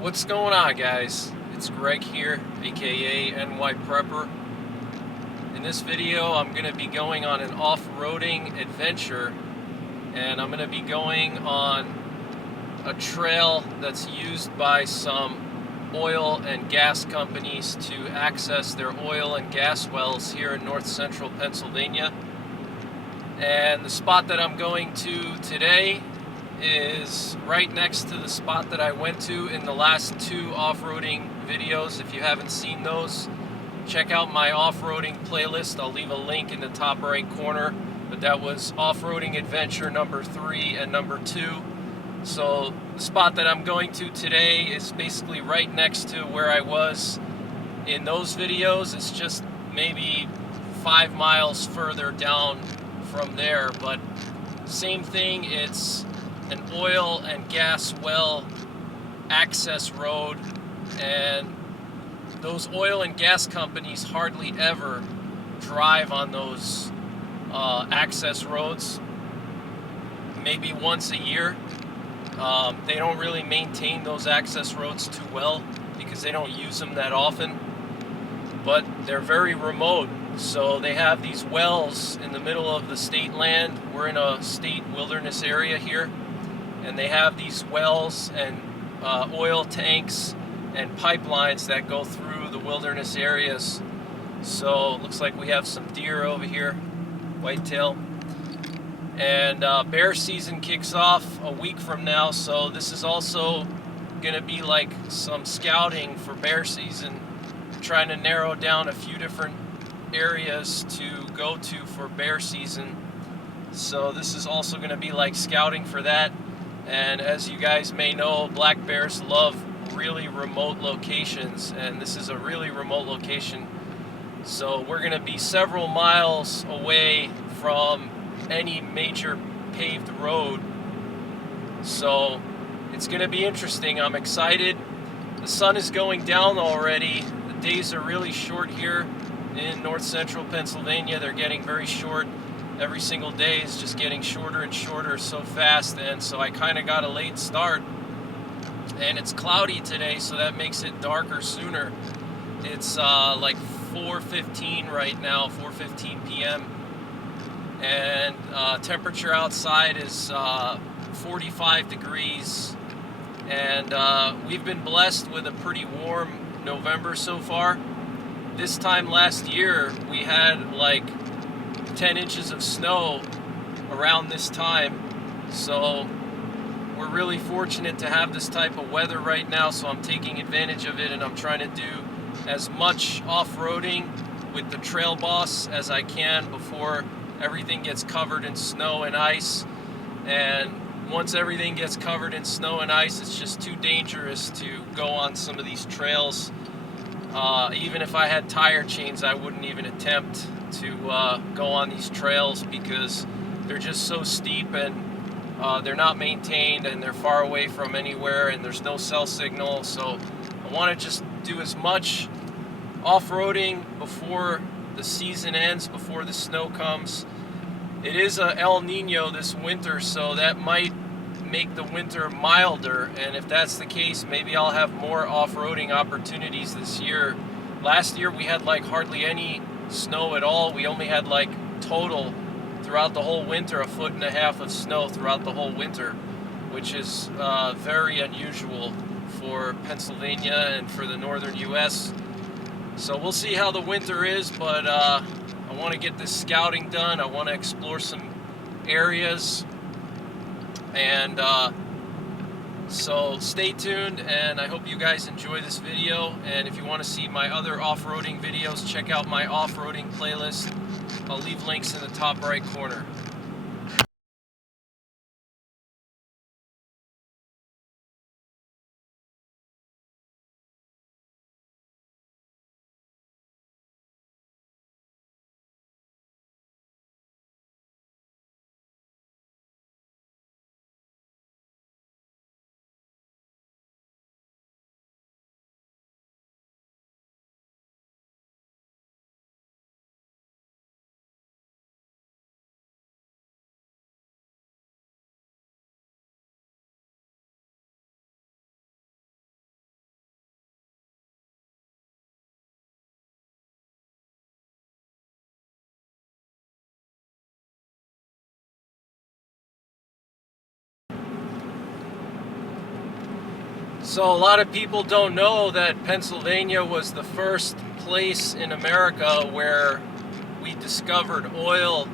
What's going on, guys? It's Greg here, aka NYPrepper. In this video, I'm going to be going on an off-roading adventure, and I'm going to be going on a trail that's used by some oil and gas companies to access their oil and gas wells here in north central Pennsylvania. And the spot that I'm going to today is right next to the spot that I went to in the last two off-roading videos. If you haven't seen those, check out my off-roading playlist. I'll leave a link in the top right corner. But that was off-roading adventure number 3 and number 2. So the spot that I'm going to today is basically right next to where I was in those videos. It's just maybe 5 miles further down from there, but same thing. It's an oil and gas well access road, and those oil and gas companies hardly ever drive on those access roads. Maybe once a year. They don't really maintain those access roads too well because they don't use them that often, but they're very remote. So they have these wells in the middle of the state land. We're in a state wilderness area here, and they have these wells and oil tanks and pipelines that go through the wilderness areas. So it looks like we have some deer over here, whitetail. And bear season kicks off a week from now, so this is also going to be like some scouting for bear season, trying to narrow down a few different areas to go to for bear season. So this is also going to be like scouting for that. And as you guys may know, black bears love really remote locations, and this is a really remote location. So we're going to be several miles away from any major paved road. So it's going to be interesting. I'm excited. The sun is going down already. The days are really short here in north central Pennsylvania. They're getting very short. Every single day is just getting shorter and shorter so fast, and so I kind of got a late start. And it's cloudy today, so that makes it darker sooner. It's like 4:15 right now, 4:15 p.m. And temperature outside is 45 degrees. And we've been blessed with a pretty warm November so far. This time last year, we had like 10 inches of snow around this time. So we're really fortunate to have this type of weather right now, so I'm taking advantage of it, and I'm trying to do as much off-roading with the Trail Boss as I can before everything gets covered in snow and ice. And once everything gets covered in snow and ice, it's just too dangerous to go on some of these trails. Even if I had tire chains, I wouldn't even attempt to go on these trails because they're just so steep, and they're not maintained, and they're far away from anywhere, and there's no cell signal. So I want to just do as much off-roading before the season ends, before the snow comes. It is a El Nino this winter, so that might make the winter milder, and if that's the case, maybe I'll have more off-roading opportunities this year. Last year we had like hardly any snow at all. We only had like total throughout the whole winter 1.5 feet of snow throughout the whole winter, which is very unusual for Pennsylvania and for the northern US. So we'll see how the winter is, but I want to get this scouting done. I want to explore some areas, and so stay tuned, and I hope you guys enjoy this video. And if you want to see my other off-roading videos, check out my off-roading playlist. I'll leave links in the top right corner. So a lot of people don't know that Pennsylvania was the first place in America where we discovered oil,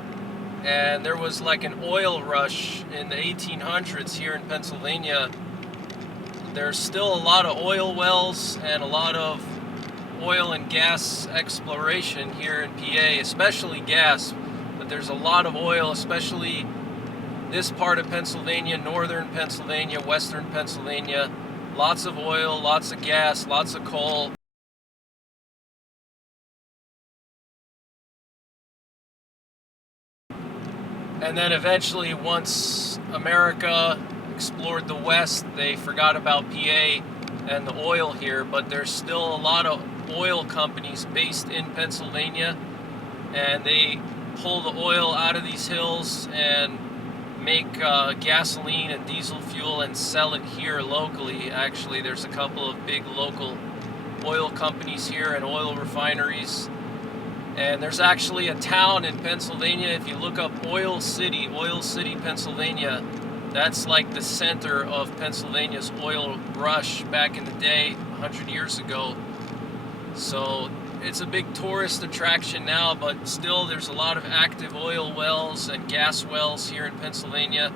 and there was like an oil rush in the 1800s here in Pennsylvania. There's still a lot of oil wells and a lot of oil and gas exploration here in PA, especially gas, but there's a lot of oil, especially this part of Pennsylvania, northern Pennsylvania, western Pennsylvania. Lots of oil, lots of gas, lots of coal. And then eventually, once America explored the West, they forgot about PA and the oil here, but there's still a lot of oil companies based in Pennsylvania, and they pull the oil out of these hills and make gasoline and diesel fuel and sell it here locally. Actually, there's a couple of big local oil companies here and oil refineries. And there's actually a town in Pennsylvania, if you look up Oil City, Pennsylvania, that's like the center of Pennsylvania's oil rush back in the day, 100 years ago. So it's a big tourist attraction now, but still there's a lot of active oil wells and gas wells here in Pennsylvania.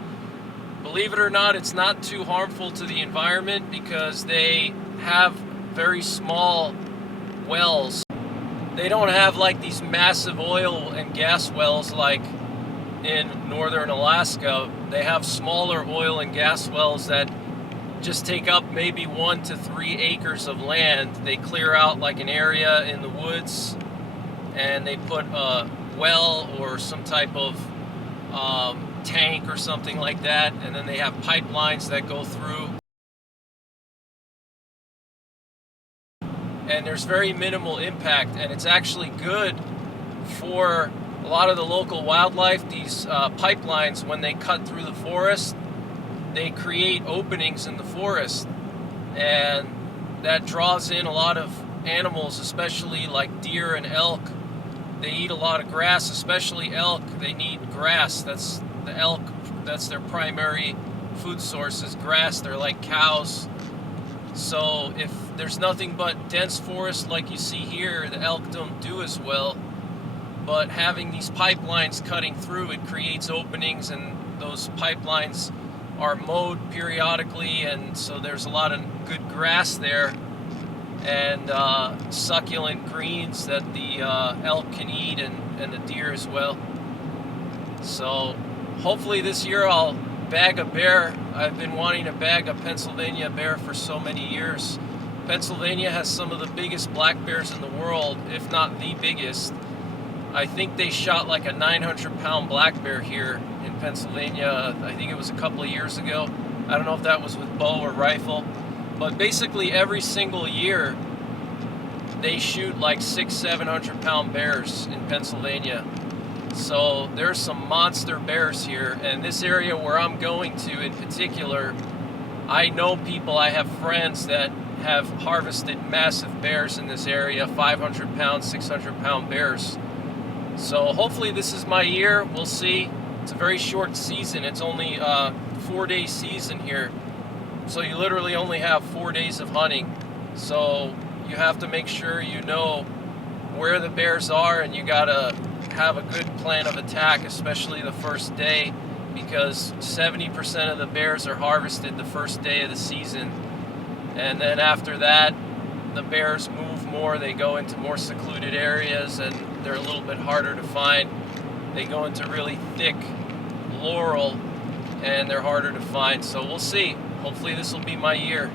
Believe it or not, it's not too harmful to the environment because they have very small wells. They don't have like these massive oil and gas wells like in northern Alaska. They have smaller oil and gas wells that just take up maybe 1 to 3 acres of land. They clear out like an area in the woods and they put a well or some type of tank or something like that, and then they have pipelines that go through. And there's very minimal impact, and it's actually good for a lot of the local wildlife. These pipelines, when they cut through the forest, they create openings in the forest, and that draws in a lot of animals, especially like deer and elk. They eat a lot of grass, especially elk. They need grass. That's the elk, that's their primary food source is grass. They're like cows. So if there's nothing but dense forest like you see here, the elk don't do as well. But having these pipelines cutting through, it creates openings, and those pipelines are mowed periodically, and so there's a lot of good grass there and succulent greens that the elk can eat, and the deer as well. So hopefully this year I'll bag a bear. I've been wanting to bag a Pennsylvania bear for so many years. Pennsylvania has some of the biggest black bears in the world, if not the biggest. I think they shot like a 900-pound black bear here in Pennsylvania. I think it was a couple of years ago. I don't know if that was with bow or rifle, but basically every single year they shoot like 600-700-pound bears in Pennsylvania. So there's some monster bears here, and this area where I'm going to in particular, I know people, I have friends that have harvested massive bears in this area, 500-pound, 600-pound bears. So hopefully this is my year. We'll see. It's a very short season. It's only a 4-day season here. So you literally only have 4 days of hunting. So you have to make sure you know where the bears are, and you gotta have a good plan of attack, especially the first day, because 70% of the bears are harvested the first day of the season. And then after that, the bears move more. They go into more secluded areas, and they're a little bit harder to find. They go into really thick laurel, and they're harder to find. So we'll see. Hopefully this will be my year.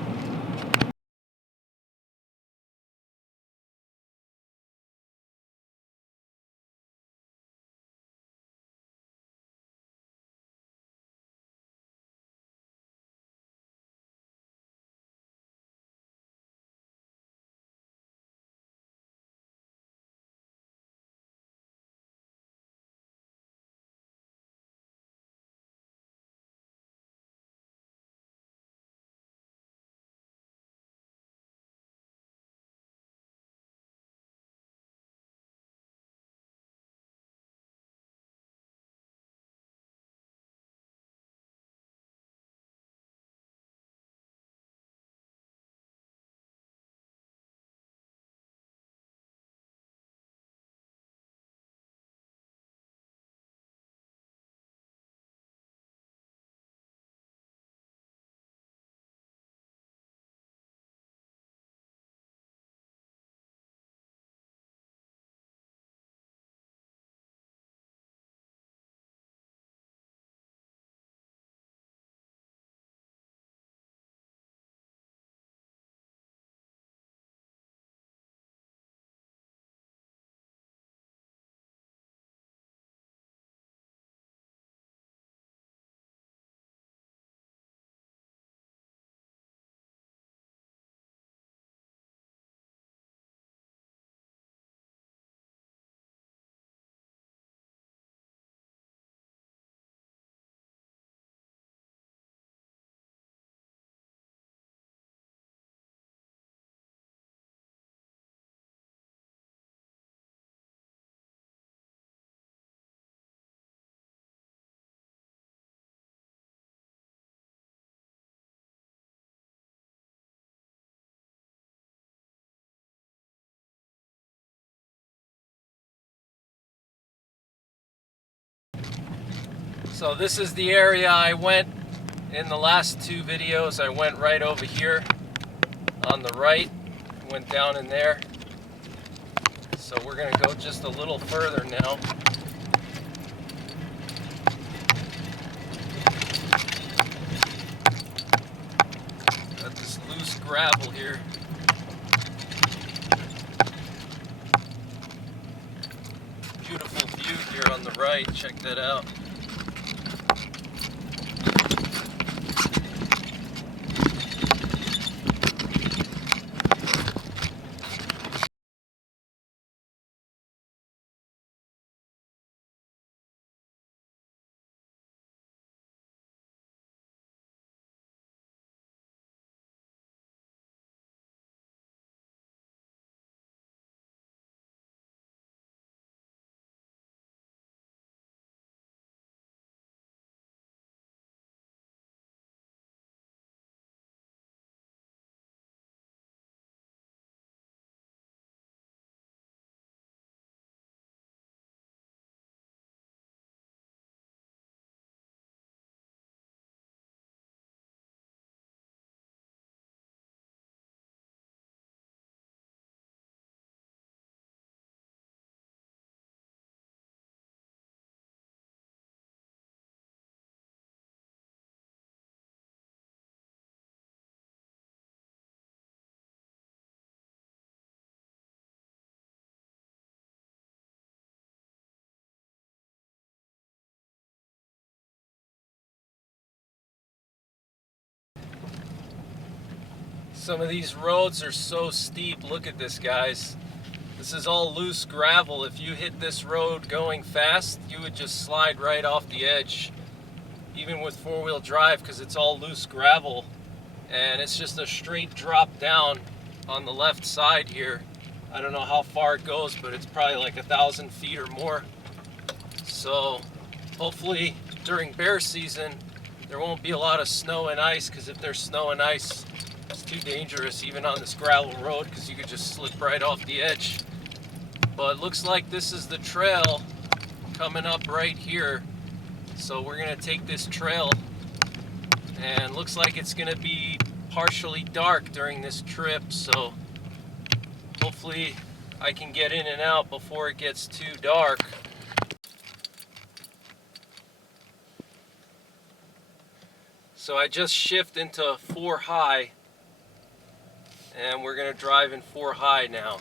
So this is the area I went in the last two videos. I went right over here on the right, went down in there. So we're gonna go just a little further now. Got this loose gravel here. Beautiful view here on the right, check that out. Some of these roads are so steep. Look at this, guys. This is all loose gravel. If you hit this road going fast, you would just slide right off the edge, even with four-wheel drive, because it's all loose gravel. And it's just a straight drop down on the left side here. I don't know how far it goes, but it's probably like 1,000 feet or more. So hopefully during bear season, there won't be a lot of snow and ice, because if there's snow and ice, it's too dangerous even on this gravel road, because you could just slip right off the edge. But looks like this is the trail coming up right here. So we're gonna take this trail, and looks like it's gonna be partially dark during this trip, so hopefully I can get in and out before it gets too dark. So I just shift into 4 high, and we're gonna drive in 4 high now.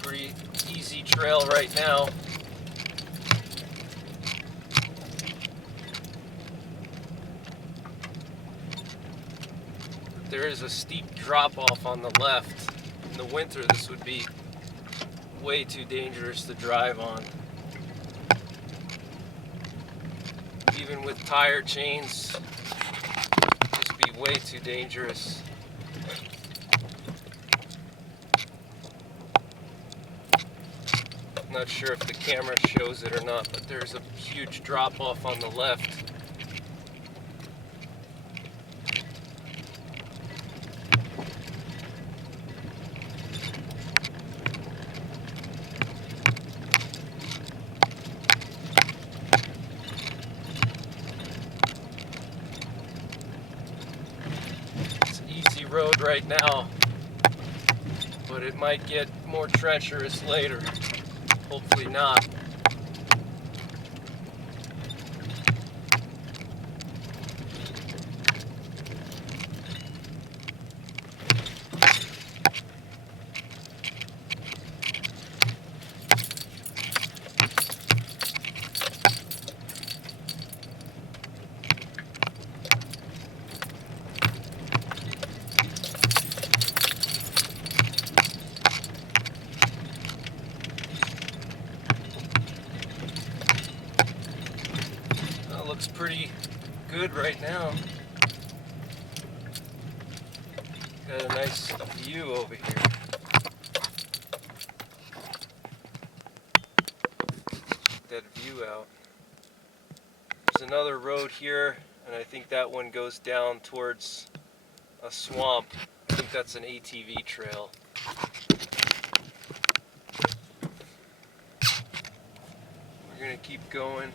Pretty easy trail right now. There is a steep drop off on the left. In the winter, this would be way too dangerous to drive on. Even with tire chains, just be way too dangerous. Not sure if the camera shows it or not, but there's a huge drop off on the left. Road right now, but it might get more treacherous later. Hopefully not. Looks pretty good right now. Got a nice view over here. Check that view out. There's another road here, and I think that one goes down towards a swamp. I think that's an ATV trail. We're gonna keep going.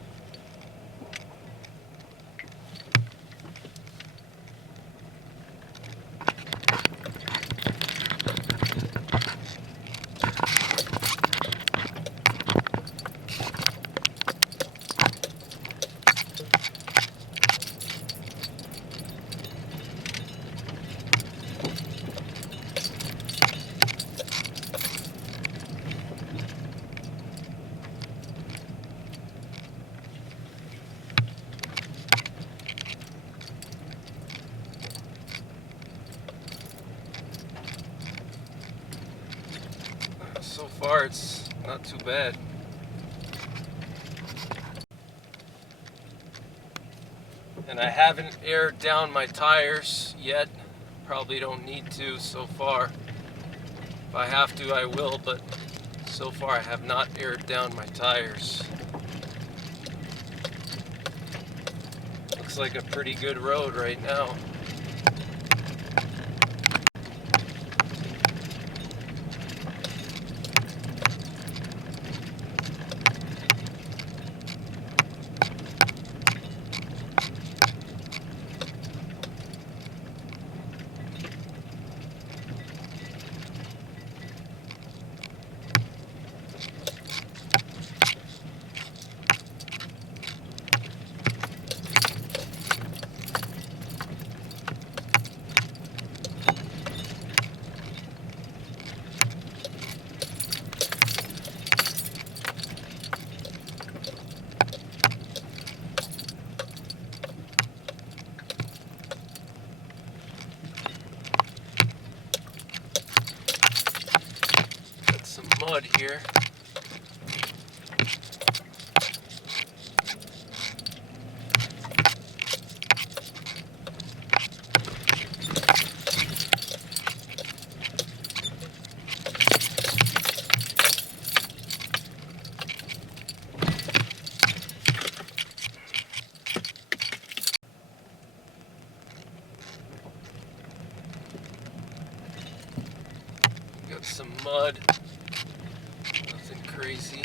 So far it's not too bad. And I haven't aired down my tires yet. Probably don't need to so far. If I have to, I will, but so far I have not aired down my tires. Looks like a pretty good road right now. Mud here. Got some mud. Nothing crazy.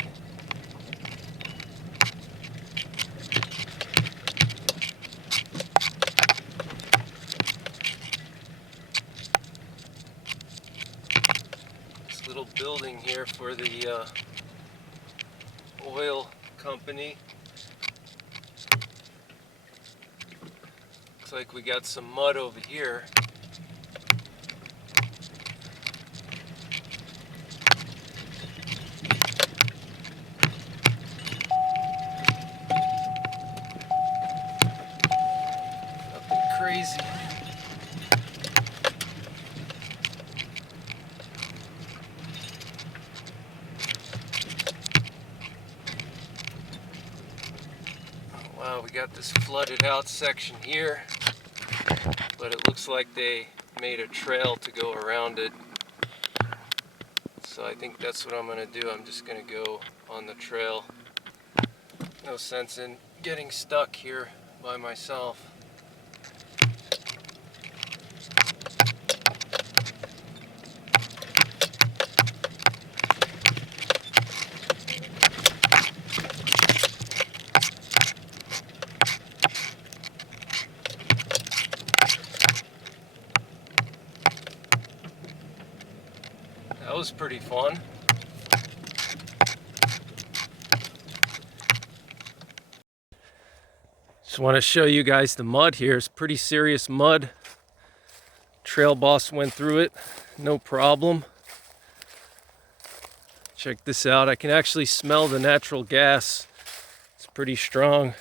This little building here for the oil company. Looks like we got some mud over here. Crazy. Wow, we got this flooded out section here, but it looks like they made a trail to go around it. So I think that's what I'm gonna do. I'm just gonna go on the trail. No sense in getting stuck here by myself. That was pretty fun. Just want to show you guys the mud here. It's pretty serious mud. Trail boss went through it, no problem. Check this out. I can actually smell the natural gas. It's pretty strong.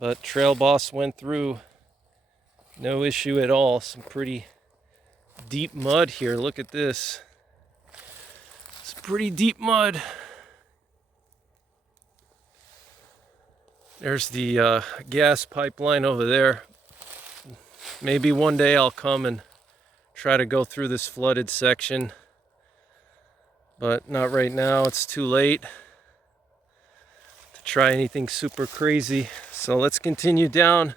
But trail boss went through, no issue at all. Some pretty deep mud here. Look at this. It's pretty deep mud. There's the gas pipeline over there. Maybe one day I'll come and try to go through this flooded section, but not right now. It's too late to try anything super crazy. So let's continue down,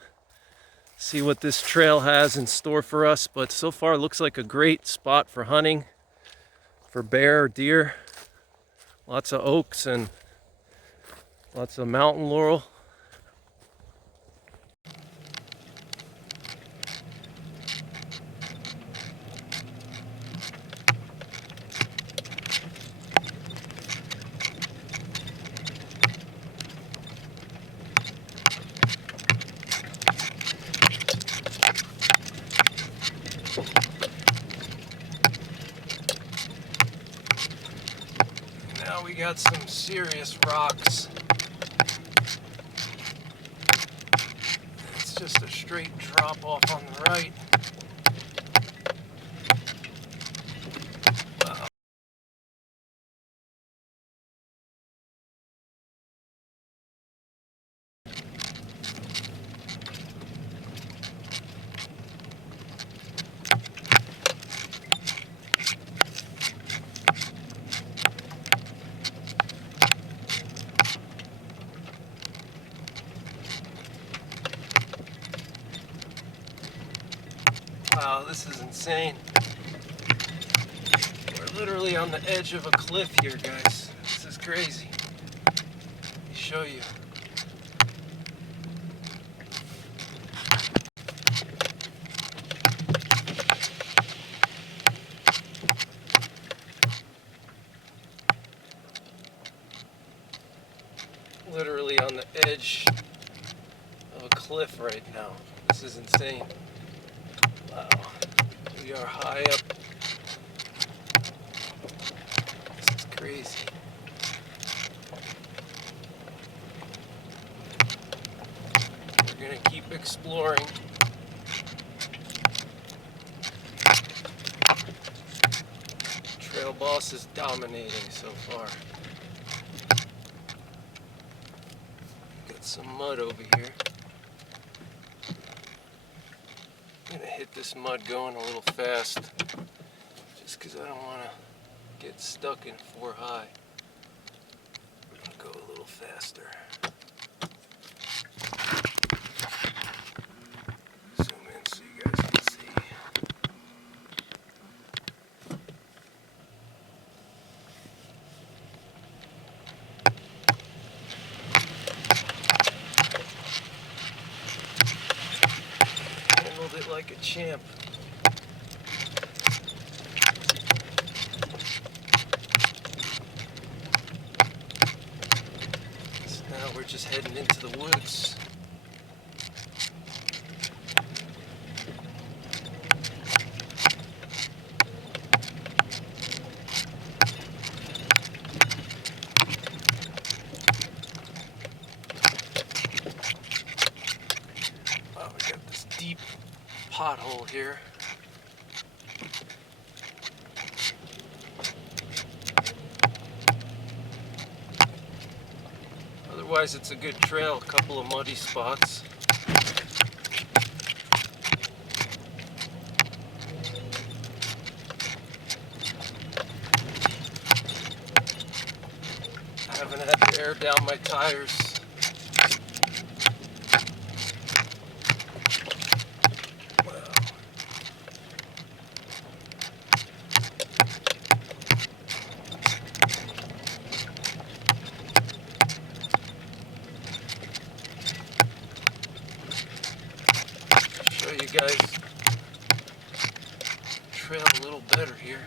see what this trail has in store for us. But so far it looks like a great spot for hunting, for bear or deer. Lots of oaks and Lots of mountain laurel. Now we got some serious rocks. It's just a straight drop off on the right. Wow. Wow, this is insane. We're literally on the edge of a cliff here, guys. This is crazy. Let me show you. Literally on the edge of a cliff right now. This is insane. Wow. We are high up. This is crazy. We're gonna keep exploring. Trail Boss is dominating so far. Got some mud over here. I'm gonna hit this mud going a little fast just because I don't want to get stuck in 4 high. I'll go a little faster. Zoom in so you guys can see. Handled it like a champ. So now we're just heading into the woods. Wow, we got this deep pothole here. Otherwise, it's a good trail, a couple of muddy spots. I haven't had to air down my tires. Show you guys trail a little better here.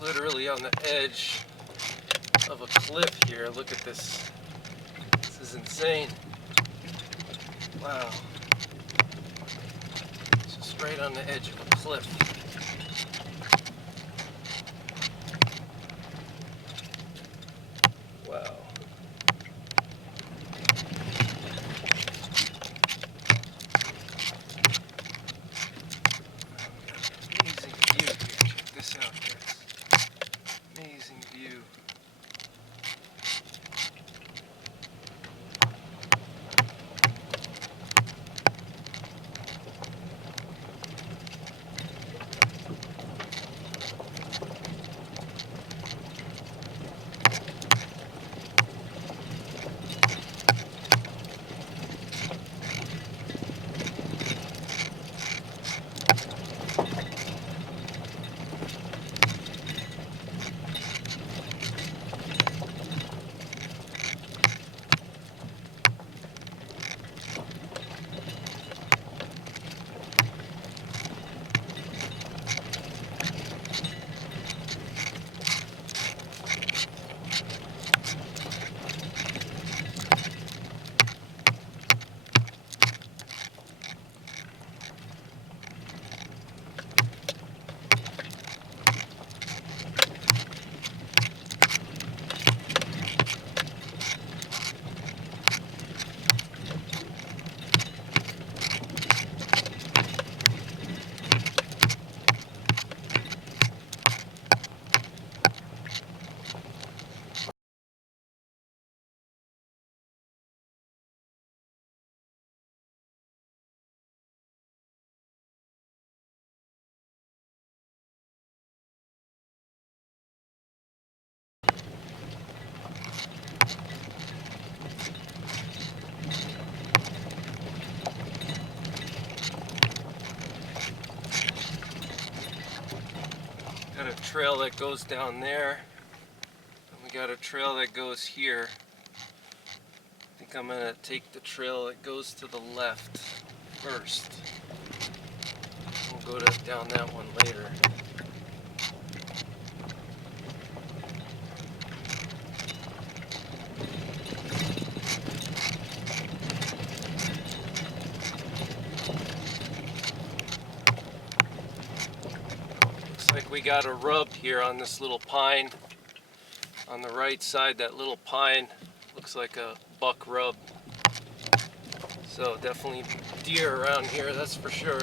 Literally on the edge of a cliff here. Look at this. This is insane. Wow. It's just right on the edge of a cliff. Wow. Amazing view here. Check this out, guys. Amazing view. Got a trail that goes down there, and we got a trail that goes here. I think I'm gonna take the trail that goes to the left first. We'll go down that one later. Looks like we got a rub here on this little pine. On the right side, that little pine looks like a buck rub. So definitely deer around here, that's for sure.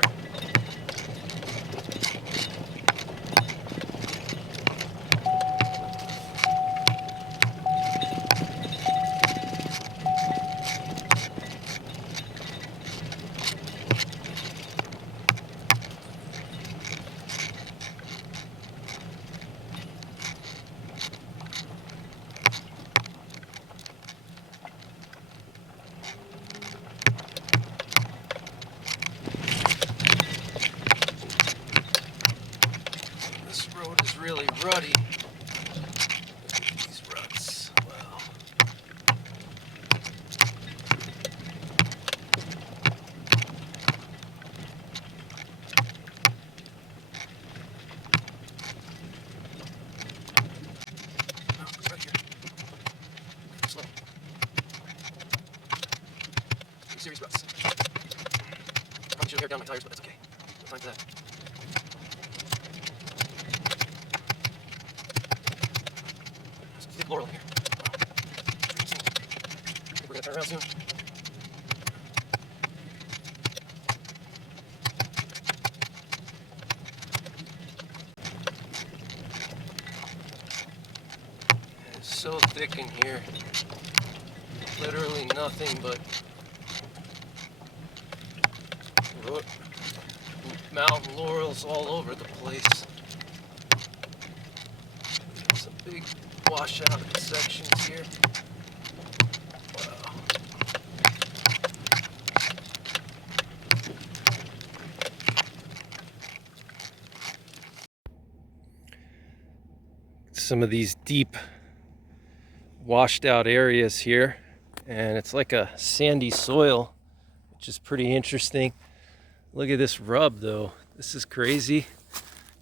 Really ruddy. Look at these ruts. Wow. Oh, it's right here. Slow. Pretty serious ruts. Probably should have aired down my tires, but that's okay. No time for that. Laurel here. Wow. I think we're gonna turn around soon. It's so thick in here. Literally nothing but mountain laurels all over the place. Some big washout sections here. Wow. Some of these deep washed out areas here, and it's like a sandy soil, which is pretty interesting. Look at this rub though. This is crazy.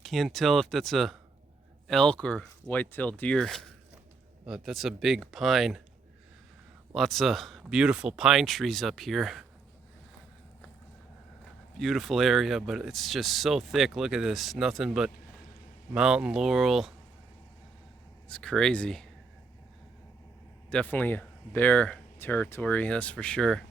Can't tell if that's a elk or white-tailed deer, but that's a big pine. Lots of beautiful pine trees up here. Beautiful area, but it's just so thick. Look at this, nothing but mountain laurel. It's crazy. Definitely bear territory, that's for sure.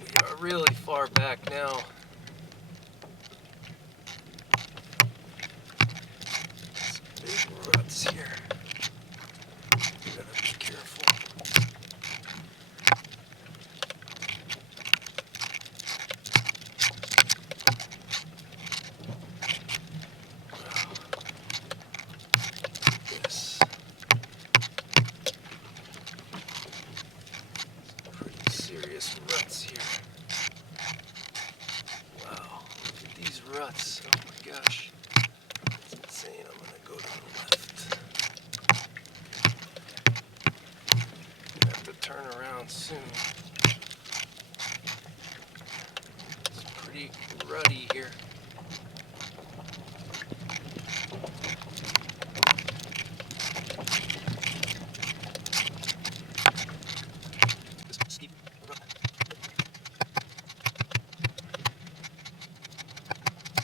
We are really far back now. Some big ruts here. Gotta be careful. Yes. Pretty serious ruts here. Wow, look at these ruts. Oh my gosh. It's insane. I'm gonna go to the left. I have to turn around soon. It's pretty ruddy here. This steep rut.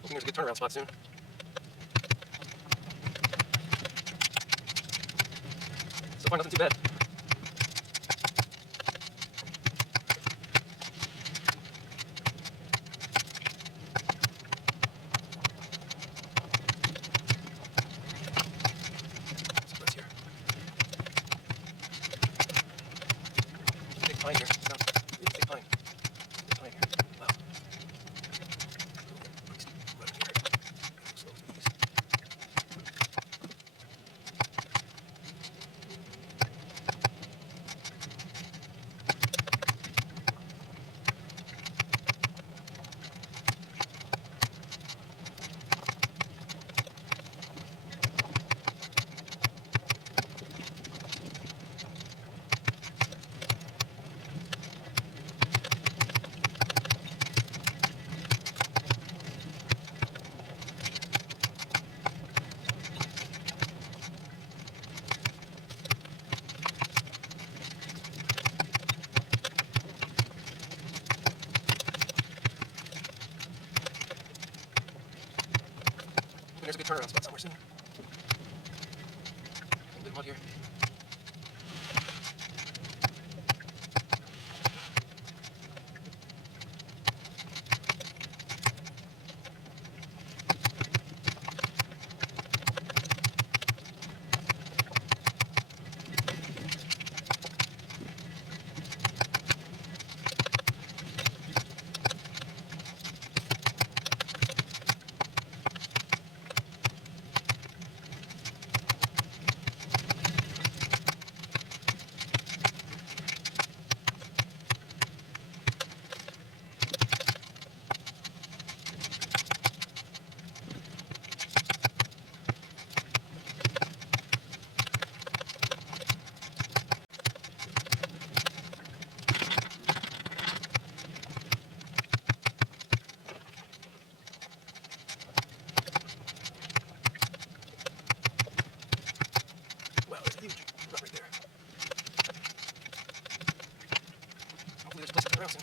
Hoping there's a good turnaround spot soon. So far, nothing too bad. Some ruts here. Big pine here. No, really big pine. Big pine here. Wow. Pretty steep rut here. Slow these. good turnaround spot somewhere soon. A little bit of mud here. Wow, that's huge. Right there. Hopefully there's a place to turn around soon.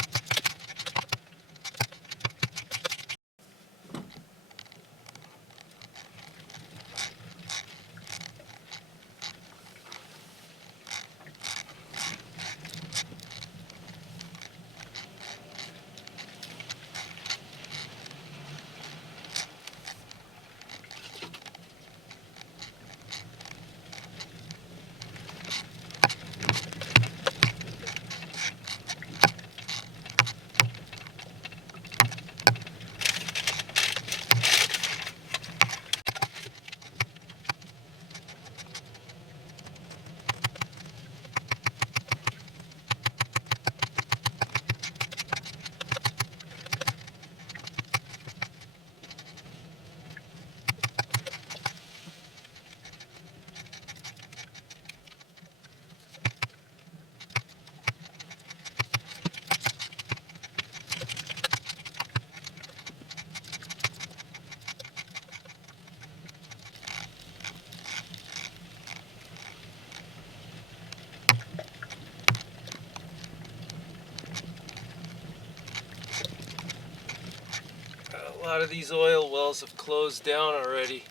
A lot of these oil wells have closed down already.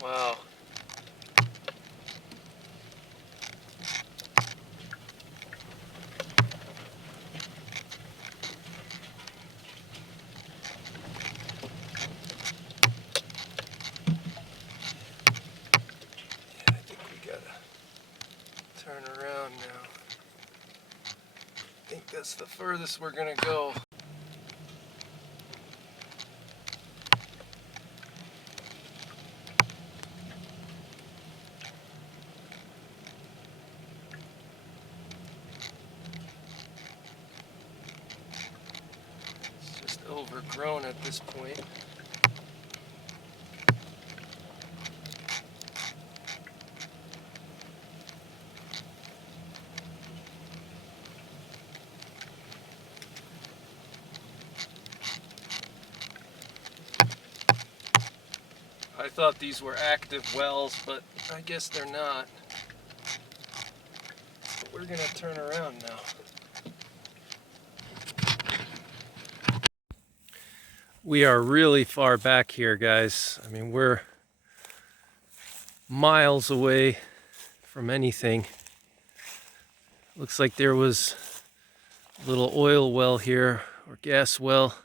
Wow. Yeah, I think we gotta turn around now. I think that's the furthest we're gonna go. Overgrown at this point. I thought these were active wells, but I guess they're not. But we're gonna turn around now. We are really far back here, guys. I mean, we're miles away from anything. Looks like there was a little oil well here, or gas well.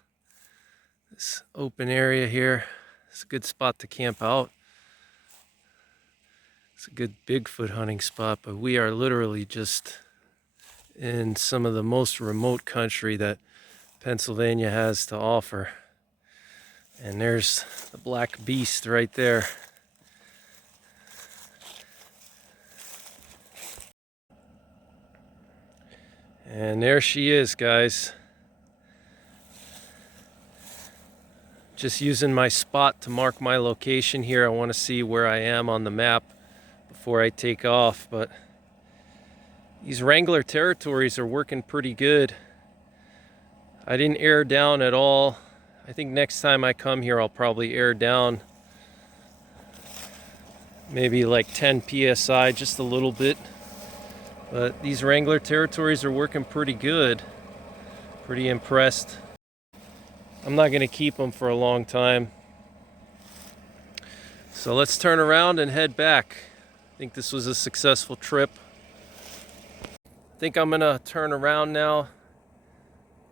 This open area here. It's a good spot to camp out. It's a good Bigfoot hunting spot, but we are literally just in some of the most remote country that Pennsylvania has to offer. And there's the black beast right there. And there she is, guys. Just using my spot to mark my location here. I want to see where I am on the map before I take off, but these Wrangler territories are working pretty good. I didn't air down at all. I think next time I come here, I'll probably air down maybe like 10 PSI, just a little bit. But these Wrangler territories are working pretty good. Pretty impressed. I'm not gonna keep them for a long time. So let's turn around and head back. I think this was a successful trip. I think I'm gonna turn around now.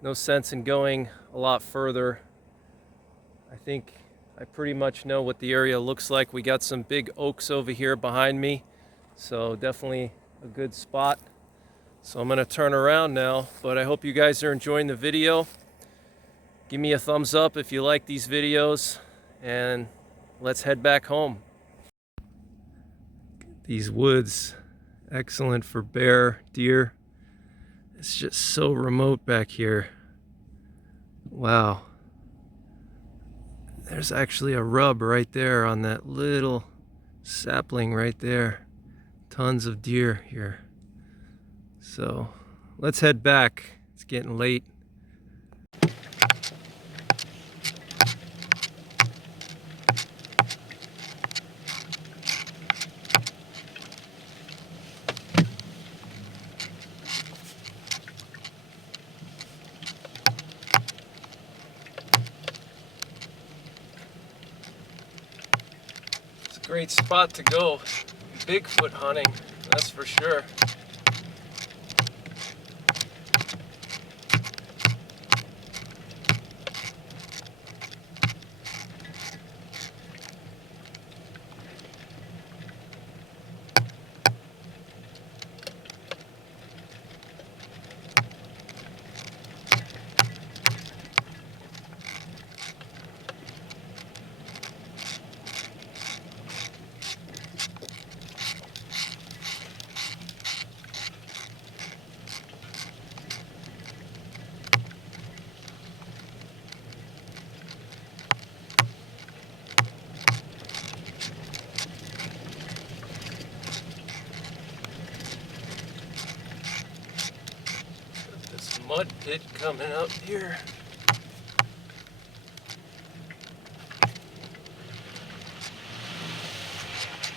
No sense in going a lot further. I think I pretty much know what the area looks like. We got some big oaks over here behind me, so definitely a good spot. So I'm gonna turn around now, but I hope you guys are enjoying the video. Give me a thumbs up if you like these videos, and let's head back home. These woods, excellent for bear, deer. It's just so remote back here. Wow. There's actually a rub right there on that little sapling right there. Tons of deer here. So let's head back. It's getting late. It's a great spot to go Bigfoot hunting, that's for sure. This mud pit coming up here.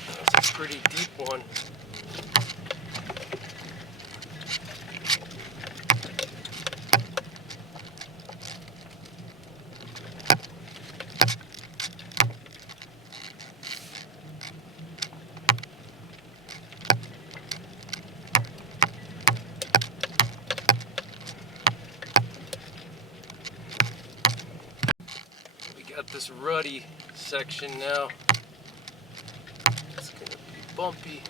That's a pretty deep one. Got this ruddy section now. It's gonna be bumpy.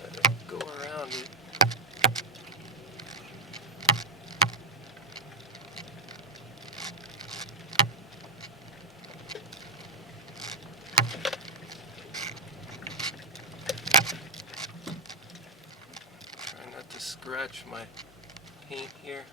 Gotta go around it. Try not to scratch my paint here.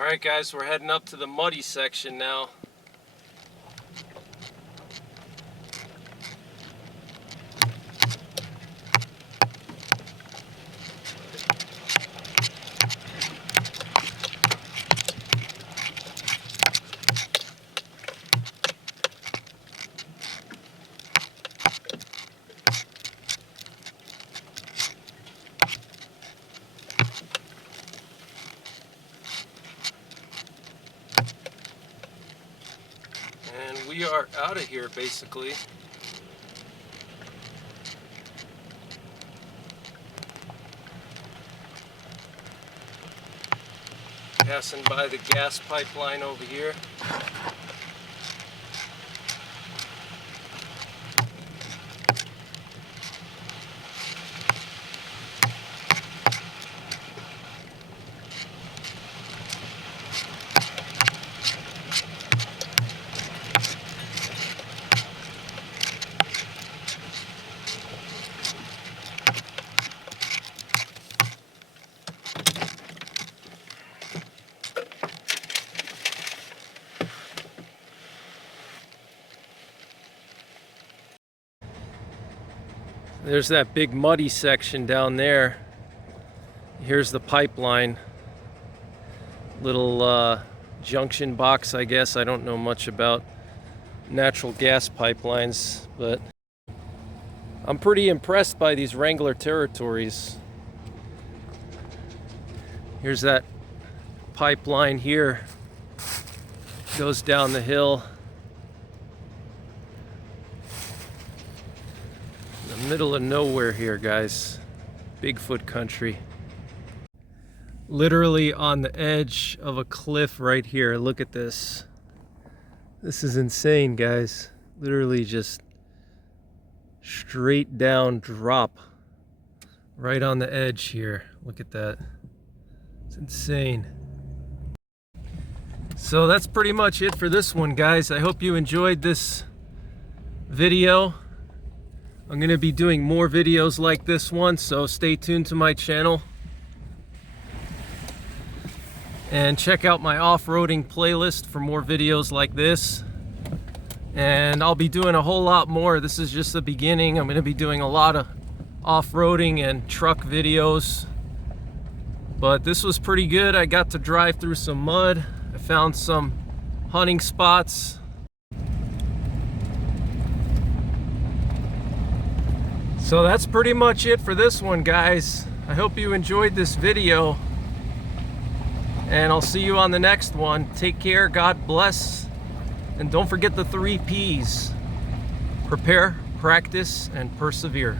Alright guys, we're heading up to the muddy section now. And we are out of here basically. Passing by the gas pipeline over here. There's that big muddy section down there. Here's the pipeline. Little junction box, I guess. I don't know much about natural gas pipelines, but I'm pretty impressed by these Wrangler territories. Here's that pipeline here. Goes down the hill. In the middle of nowhere here, guys. Bigfoot country. Literally on the edge of a cliff right here. Look at this. This is insane, guys. Literally just straight down drop right on the edge here. Look at that. It's insane. So that's pretty much it for this one, guys. I hope you enjoyed this video. I'm going to be doing more videos like this one, so stay tuned to my channel. And check out my off-roading playlist for more videos like this. And I'll be doing a whole lot more. This is just the beginning. I'm going to be doing a lot of off-roading and truck videos. But this was pretty good. I got to drive through some mud. I found some hunting spots. So that's pretty much it for this one, guys. I hope you enjoyed this video. And I'll see you on the next one. Take care, God bless. And don't forget the 3 Ps. Prepare, practice, and persevere.